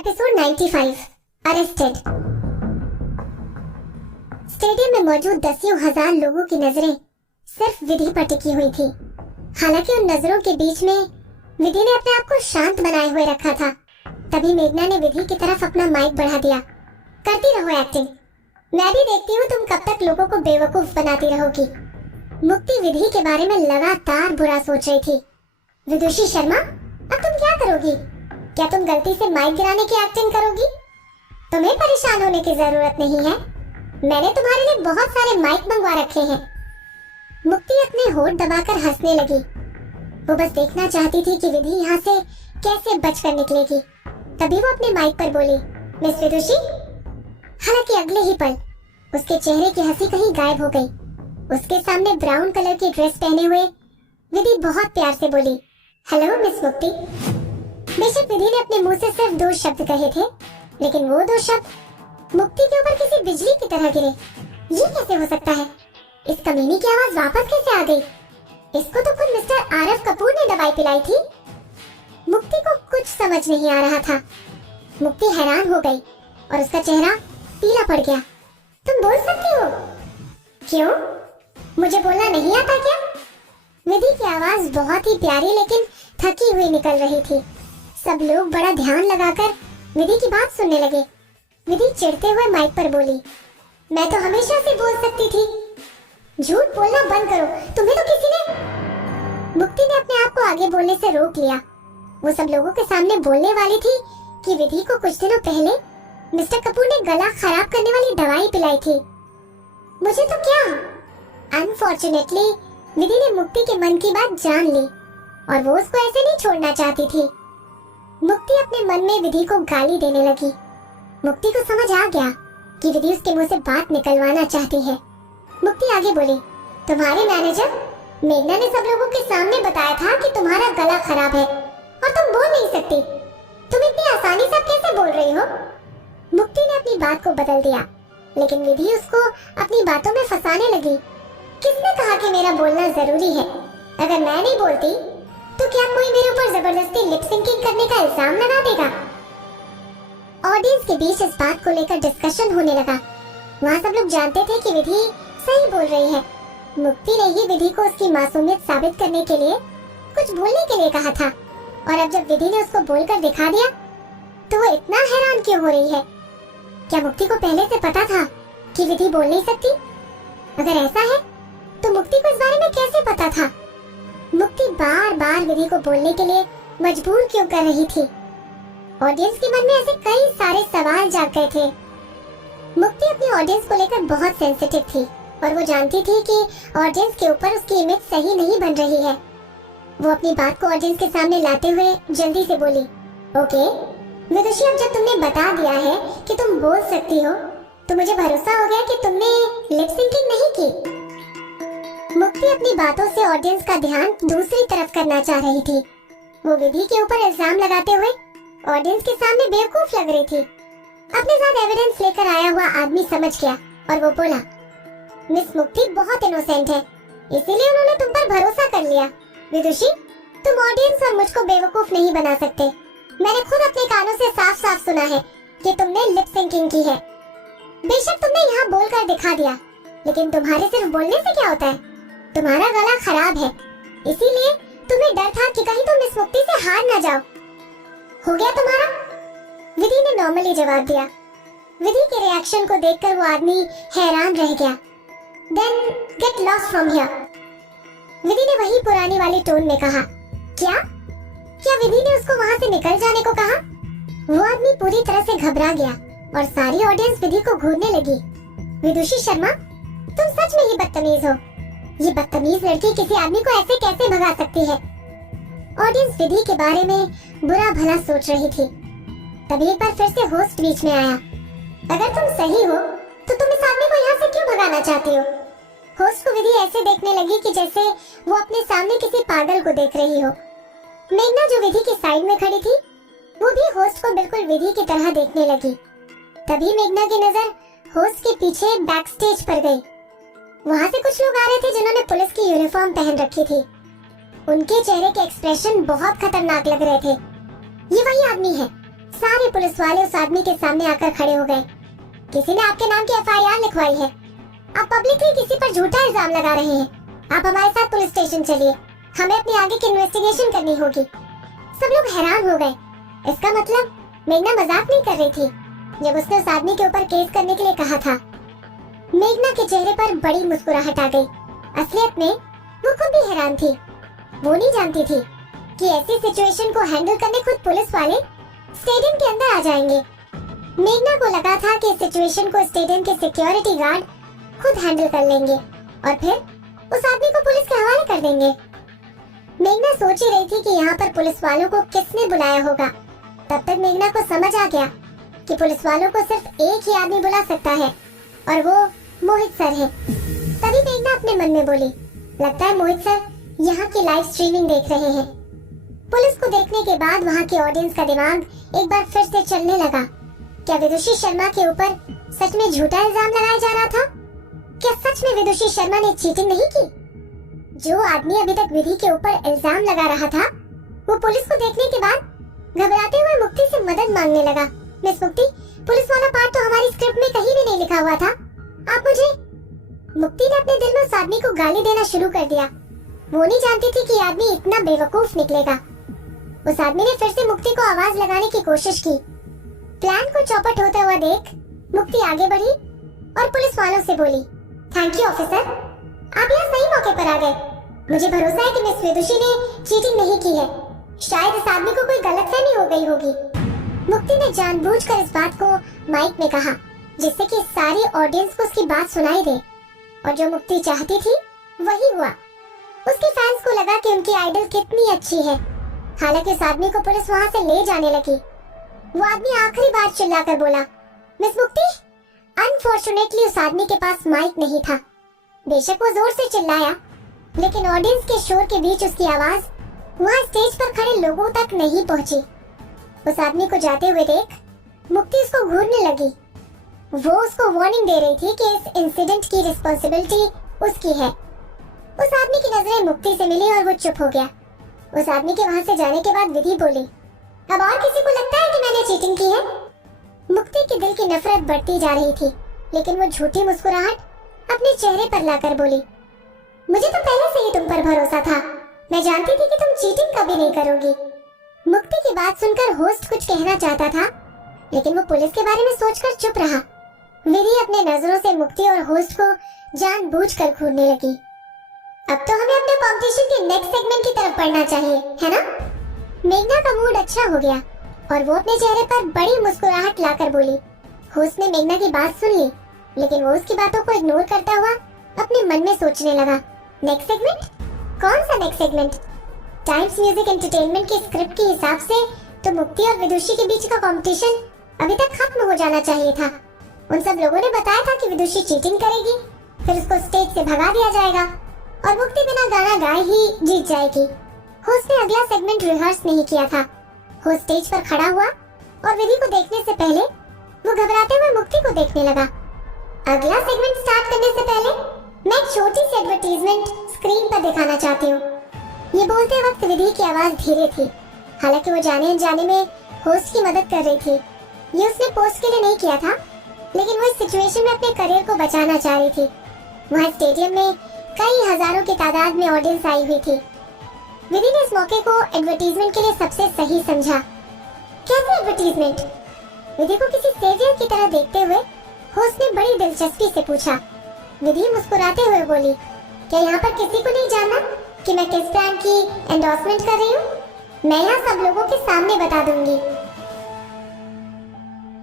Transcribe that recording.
Episode 95 arrested. Stadium में मौजूद दसियों हजार लोगों की नजरें सिर्फ विधि पर टिकी हुई थी। हालांकि उन नजरों के बीच में विधि ने अपने आप को शांत बनाए हुए रखा था। तभी मेघना ने विधि की तरफ अपना माइक बढ़ा दिया। करती रहो एक्टिंग, मैं भी देखती हूँ तुम कब तक लोगों को बेवकूफ बनाती रहोगी। मुक्ति विधि के बारे में लगातार बुरा सोच रही थी। विदुषी शर्मा, अब तुम क्या करोगी? क्या तुम गलती से माइक गिराने की एक्टिंग करोगी? तुम्हें परेशान होने की जरूरत नहीं है, मैंने तुम्हारे लिए बहुत सारे माइक मंगवा रखे हैं। मुक्ति अपने होंठ दबाकर हंसने लगी। वो बस देखना चाहती थी कि विधि यहाँ से कैसे बचकर निकलेगी। तभी वो अपने माइक पर बोली, मिस विदुषी। हालांकि अगले ही पल उसके चेहरे की हंसी कहीं गायब हो गई। उसके सामने ब्राउन कलर की ड्रेस पहने हुए विधि बहुत प्यार से बोली, हेलो मिस मुक्ति। बेशक विधि ने अपने मुंह से सिर्फ 2 शब्द कहे थे, लेकिन वो 2 शब्द मुक्ति के ऊपर किसी बिजली की तरह गिरे। ये कैसे हो सकता है? इस कमीनी की आवाज वापस कैसे आ गई? इसको तो खुद मिस्टर आरफ कपूर ने दवाई पिलाई थी। मुक्ति को कुछ समझ नहीं आ रहा था। मुक्ति हैरान हो गई और उसका चेहरा पीला पड़ गया। तुम बोल सकती हो? क्यों? मुझे बोलना नहीं आता क्या? विधि की आवाज बहुत ही प्यारी लेकिन थकी हुई निकल रही थी। सब लोग बड़ा ध्यान लगाकर विधि की बात सुनने लगे। विधि चिढ़ते हुए माइक पर बोली, मैं तो हमेशा से बोल सकती थी। झूठ बोलना बंद करो, तुम्हें तो किसी ने। मुक्ति ने अपने आप को आगे बोलने से रोक लिया। वो सब लोगों के सामने बोलने वाली थी कि विधि को कुछ दिनों पहले मिस्टर कपूर ने गला खराब करने वाली दवाई पिलाई थी। मुझे तो क्या। अनफॉर्चुनेटली विधि ने मुक्ति के मन की बात जान ली और वो उसको ऐसे नहीं छोड़ना चाहती थी। मुक्ति अपने मन में विधि को गाली देने लगी। मुक्ति को समझ आ गया कि विधि उसके मुंह से बात निकलवाना चाहती है। मुक्ति आगे बोली, तुम्हारे मैनेजर मेघना ने सब लोगों के सामने बताया था कि तुम्हारा गला खराब है और तुम बोल नहीं सकती। तुम इतनी आसानी से कैसे बोल रही हो? मुक्ति ने अपनी बात को बदल दिया, लेकिन विधि उसको अपनी बातों में फंसाने लगी। किसने कहा कि मेरा बोलना जरूरी है? अगर मैं नहीं बोलती तो क्या कोई मेरे ऊपर जबरदस्ती लिप सिंकिंग करने का इल्जाम लगा देगा? ऑडियंस के बीच इस बात को लेकर डिस्कशन होने लगा। वहाँ सब लोग जानते थे कि विधि सही बोल रही है। मुक्ति ने ही विधि को उसकी मासूमियत साबित करने के लिए कुछ बोलने के लिए कहा था, और अब जब विधि ने उसको बोलकर दिखा दिया तो वो इतना हैरान क्यों हो रही है? क्या मुक्ति को पहले से पता था कि विधि बोल नहीं सकती? अगर ऐसा है तो मुक्ति को इस बारे में कैसे पता था? मुक्ति बार बार विधि को बोलने के लिए मजबूर क्यों कर रही थी? ऑडियंस के मन में ऐसे कई सारे सवाल जाग गए थे। मुक्ति अपनी ऑडियंस को लेकर बहुत सेंसिटिव थी और वो जानती थी कि ऑडियंस के ऊपर उसकी इमेज सही नहीं बन रही है। वो अपनी बात को ऑडियंस के सामने लाते हुए जल्दी से बोली, ओके विदुषी, अब जब तुमने बता दिया है कि तुम बोल सकती हो तो मुझे भरोसा हो गया कि तुमने लिप सिंकिंग नहीं की। मुक्ति अपनी बातों से ऑडियंस का ध्यान दूसरी तरफ करना चाह रही थी। वो विधि के ऊपर इल्जाम लगाते हुए ऑडियंस के सामने बेवकूफ लग रही थी। अपने साथ एविडेंस लेकर आया हुआ आदमी समझ गया और वो बोला, मिस मुक्ति बहुत इनोसेंट है, इसीलिए उन्होंने तुम पर भरोसा कर लिया। विदुषी, तुम ऑडियंस और मुझको बेवकूफ नहीं बना सकते। मैंने खुद अपने कानों से साफ साफ सुना है कि तुमने लिप सिंकिंग की है। बेशक तुमने यहाँ बोलकर दिखा दिया, लेकिन तुम्हारे सिर्फ बोलने से क्या होता है? तुम्हारा गला खराब है, इसीलिए तुम्हें डर था कि कहीं तुम इस मुक्ति से हार ना जाओ। हो गया तुम्हारा? विधि ने नॉर्मली जवाब दिया। विधि के रिएक्शन को देखकर वो आदमी हैरान रह गया। Then get lost from here. Vidhi ने वही पुरानी वाली टोन में कहा। क्या विधि ने उसको वहाँ से निकल जाने को कहा? वो आदमी पूरी तरह से घबरा गया और सारी ऑडियंस विधि को घूरने लगी। विदुषी शर्मा, तुम सच में ही बदतमीज हो। ये बदतमीज लड़की किसी आदमी को ऐसे कैसे भगा सकती है? ऑडियंस विधि के बारे में बुरा भला सोच रही थी। तभी एक बार फिर से होस्ट बीच में आया। अगर तुम सही हो तो तुम इस आदमी को यहाँ से क्यों भगाना चाहती हो? होस्ट को विधि ऐसे देखने लगी कि जैसे वो अपने सामने किसी पागल को देख रही हो। मेघना जो विधि की साइड में खड़ी थी वो भी होस्ट को बिल्कुल विधि की तरह देखने लगी। तभी मेघना की नजर होस्ट के पीछे बैक स्टेज पर गई। वहाँ से कुछ लोग आ रहे थे जिन्होंने पुलिस की यूनिफॉर्म पहन रखी थी। उनके चेहरे के एक्सप्रेशन बहुत खतरनाक लग रहे थे। ये वही आदमी है, सारे पुलिस वाले उस आदमी के सामने आकर खड़े हो गए। किसी ने आपके नाम की एफआईआर लिखवाई है। आप पब्लिकली किसी पर झूठा इल्जाम लगा रहे हैं। आप हमारे साथ पुलिस स्टेशन चलिए, हमें अपनी आगे की इन्वेस्टिगेशन करनी होगी। सब लोग हैरान हो गए। इसका मतलब मेघना मजाक नहीं कर रही थी जब उसने उस आदमी के ऊपर केस करने के लिए कहा था। मेघना के चेहरे पर बड़ी मुस्कुराहट आ गई। असलियत में वो खुद भी हैरान थी। वो नहीं जानती थी कि ऐसी सिचुएशन को हैंडल करने खुद पुलिस वाले स्टेडियम के अंदर आ जाएंगे। मेघना को लगा था कि इस सिचुएशन को स्टेडियम के सिक्योरिटी गार्ड खुद हैंडल कर लेंगे और फिर उस आदमी को पुलिस के हवाले कर देंगे। मेघना सोच ही रही थी कि यहाँ पर पुलिस वालों को किसने बुलाया होगा। तब तक मेघना को समझ आ गया कि पुलिस वालों को सिर्फ एक ही आदमी बुला सकता है और वो मोहित सर है। तभी मेघना अपने मन में बोली, लगता है मोहित सर यहाँ की लाइव स्ट्रीमिंग देख रहे हैं। पुलिस को देखने के बाद वहाँ के ऑडियंस का दिमाग एक बार फिर से चलने लगा। क्या विदुषी शर्मा के ऊपर सच में झूठा इल्जाम लगाया जा रहा था? क्या सच में विदुषी शर्मा ने चीटिंग नहीं की? जो आदमी अभी तक विधि के ऊपर इल्जाम लगा रहा था, वो पुलिस को देखने के बाद घबराते हुए मुक्ति से मदद मांगने लगा। मिस मुक्ति, पुलिस वाला पार्ट तो हमारी स्क्रिप्ट में कहीं भी नहीं लिखा हुआ था। आप मुझे... मुक्ति ने अपने दिल में उस आदमी को गाली देना शुरू कर दिया। वो नहीं जानती थी कि ये आदमी इतना बेवकूफ निकलेगा। उस आदमी ने फिर से मुक्ति को आवाज लगाने की कोशिश की। प्लान को चौपट होता हुआ देख मुक्ति आगे बढ़ी और पुलिस वालों से बोली, थैंक यू ऑफिसर, आप यहाँ सही मौके पर आ गए। मुझे भरोसा है कि मिस विदुषी ने चीटिंग नहीं की है। शायद इस आदमी को कोई गलतफहमी हो गई होगी। मुक्ति ने जानबूझकर इस बात को माइक में कहा जिससे कि सारी ऑडियंस को उसकी बात सुनाई दे। और जो मुक्ति चाहती थी वही हुआ। उसके फैंस को लगा कि उनकी आइडल कितनी अच्छी है। हालांकि उस आदमी को पुलिस वहाँ से ले जाने लगी। वो आदमी आखिरी बार चिल्लाकर बोला, मिस मुक्ति। अनफॉर्चुनेटली उस आदमी के पास माइक नहीं था। बेशक वो जोर से चिल्लाया, लेकिन ऑडियंस के शोर के बीच उसकी आवाज वहाँ स्टेज पर खड़े लोगों तक नहीं पहुँची। उस आदमी को जाते हुए देख मुक्ति उसको घूरने लगी। वो उसको वार्निंग दे रही थी कि इस इंसिडेंट की रिस्पॉन्सिबिलिटी उसकी है। उस आदमी की नजरें मुक्ति से मिली और वो चुप हो गया। उस आदमी के वहाँ से जाने के बाद विधि बोली, अब और किसी को लगता है कि मैंने चीटिंग की है? मुक्ति के दिल की नफरत बढ़ती जा रही थी, लेकिन वो झूठी मुस्कुराहट अपने चेहरे पर लाकर बोली, मुझे तो पहले से ही तुम पर भरोसा था। मैं जानती थी कि तुम चीटिंग कभी नहीं करोगी। मुक्ति की बात सुनकर होस्ट कुछ कहना चाहता था, लेकिन वो पुलिस के बारे में सोचकर चुप रहा। विधि अपने नजरों से मुक्ति और होस्ट को जानबूझकर घूरने लगी। अब तो हमें अपने कॉम्पिटिशन के नेक्स्ट सेगमेंट की तरफ बढ़ना चाहिए, है ना? मेघना का मूड अच्छा हो गया और वो अपने चेहरे पर बड़ी मुस्कुराहट लाकर बोली। होस्ट ने मेघना की बात सुन ली, लेकिन वो उसकी बातों को इग्नोर करता हुआ अपने मन में सोचने लगा, नेक्स्ट सेगमेंट? कौन सा next segment? Times music entertainment की स्क्रिप्ट के हिसाब से तो मुक्ति और विदुषी के बीच का कंपटीशन अभी तक खत्म हो जाना चाहिए था। उन सब लोगों ने बताया था कि विदुषी चीटिंग करेगी, फिर उसको स्टेज से भगा दिया जाएगा और मुक्ति बिना गाना गाए ही जीत जाएगी। होस्ट ने अगला सेगमेंट रिहर्स नहीं किया था। होस्ट स्टेज पर खड़ा हुआ और विधि को देखने से पहले वो घबराते हुए मुक्ति को देखने लगा। अगला सेगमेंट स्टार्ट करने से पहले मैं एक छोटी सी एडवर्टीजमेंट स्क्रीन पर दिखाना चाहती हूँ। ये बोलते वक्त विधि की आवाज धीरे थी, हालांकि वो जाने अनजाने में होस्ट की मदद कर रही थी। ये उसने पोस्ट के लिए नहीं किया था, लेकिन वो इस सिचुएशन में अपने करियर को बचाना चाह रही थी। वहाँ स्टेडियम में कई हजारों की तादाद में ऑडियंस आई हुई थी। विधि ने इस मौके को एडवर्टीजमेंट के लिए सबसे सही समझा। कैसे एडवर्टीजमेंट? विधि को किसी सेवियर की तरह देखते हुए होस्ट ने बड़ी दिलचस्पी से पूछा। विधि मुस्कुराते हुए बोली, क्या यहाँ पर किसी को नहीं जानना कि मैं किस ब्रांड की एंडोर्समेंट कर रही हूँ? मैं यहाँ सब लोगों के सामने बता दूंगी।